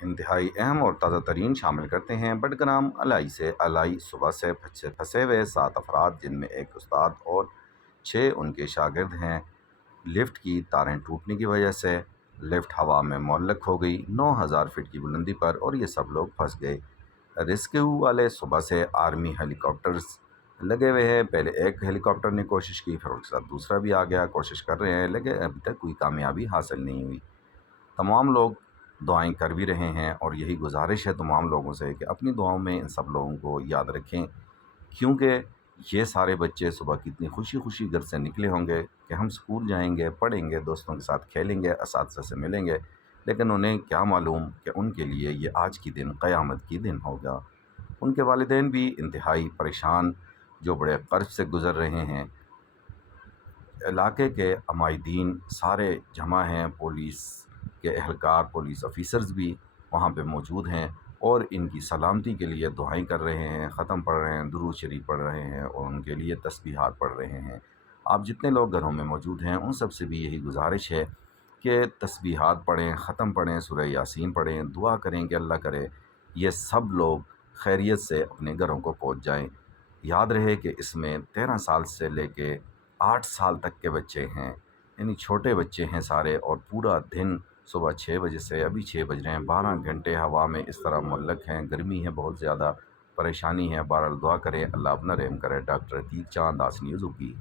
انتہائی اہم اور تازہ ترین شامل کرتے ہیں بڈگرام الائی سے الائی صبح سے پھنسے ہوئے 7 افراد جن میں ایک استاد اور 6 ان کے شاگرد ہیں۔ لفٹ کی تاریں ٹوٹنے کی وجہ سے لفٹ ہوا میں معلق ہو گئی 9000 فٹ کی بلندی پر اور یہ سب لوگ پھنس گئے۔ ریسکیو والے صبح سے آرمی ہیلی کاپٹرز لگے ہوئے ہیں۔ پہلے ایک ہیلی کاپٹر نے کوشش کی، پھر اس کے ساتھ دوسرا بھی آ گیا، کوشش کر رہے ہیں لیکن ابھی تک کوئی کامیابی حاصل نہیں ہوئی۔ تمام لوگ دعائیں کر بھی رہے ہیں اور یہی گزارش ہے تمام لوگوں سے کہ اپنی دعاؤں میں ان سب لوگوں کو یاد رکھیں، کیونکہ یہ سارے بچے صبح کتنی خوشی خوشی گھر سے نکلے ہوں گے کہ ہم اسکول جائیں گے، پڑھیں گے، دوستوں کے ساتھ کھیلیں گے، اساتذہ سے ملیں گے، لیکن انہیں کیا معلوم کہ ان کے لیے یہ آج کی دن قیامت کی دن ہوگا۔ ان کے والدین بھی انتہائی پریشان، جو بڑے قرض سے گزر رہے ہیں۔ علاقے کے عمائدین سارے جمع ہیں، پولیس کے اہلکار، پولیس آفیسرز بھی وہاں پہ موجود ہیں اور ان کی سلامتی کے لیے دعائیں کر رہے ہیں، ختم پڑھ رہے ہیں، درود شریف پڑھ رہے ہیں اور ان کے لیے تسبیحات پڑھ رہے ہیں۔ آپ جتنے لوگ گھروں میں موجود ہیں ان سب سے بھی یہی گزارش ہے کہ تسبیحات پڑھیں، ختم پڑھیں، سورہ یاسین پڑھیں، دعا کریں کہ اللہ کرے یہ سب لوگ خیریت سے اپنے گھروں کو پہنچ جائیں۔ یاد رہے کہ اس میں 13 سال سے لے کے 8 سال تک کے بچے ہیں، یعنی چھوٹے بچے ہیں سارے، اور پورا دن صبح 6 بجے سے ابھی 6 بج رہے ہیں، 12 گھنٹے ہوا میں اس طرح معلق ہیں، گرمی ہے، بہت زیادہ پریشانی ہے۔ بہرحال دعا کریں اللہ اپنا رحم کرے۔ ڈاکٹر عتیق چاند، آس نیوز اپی۔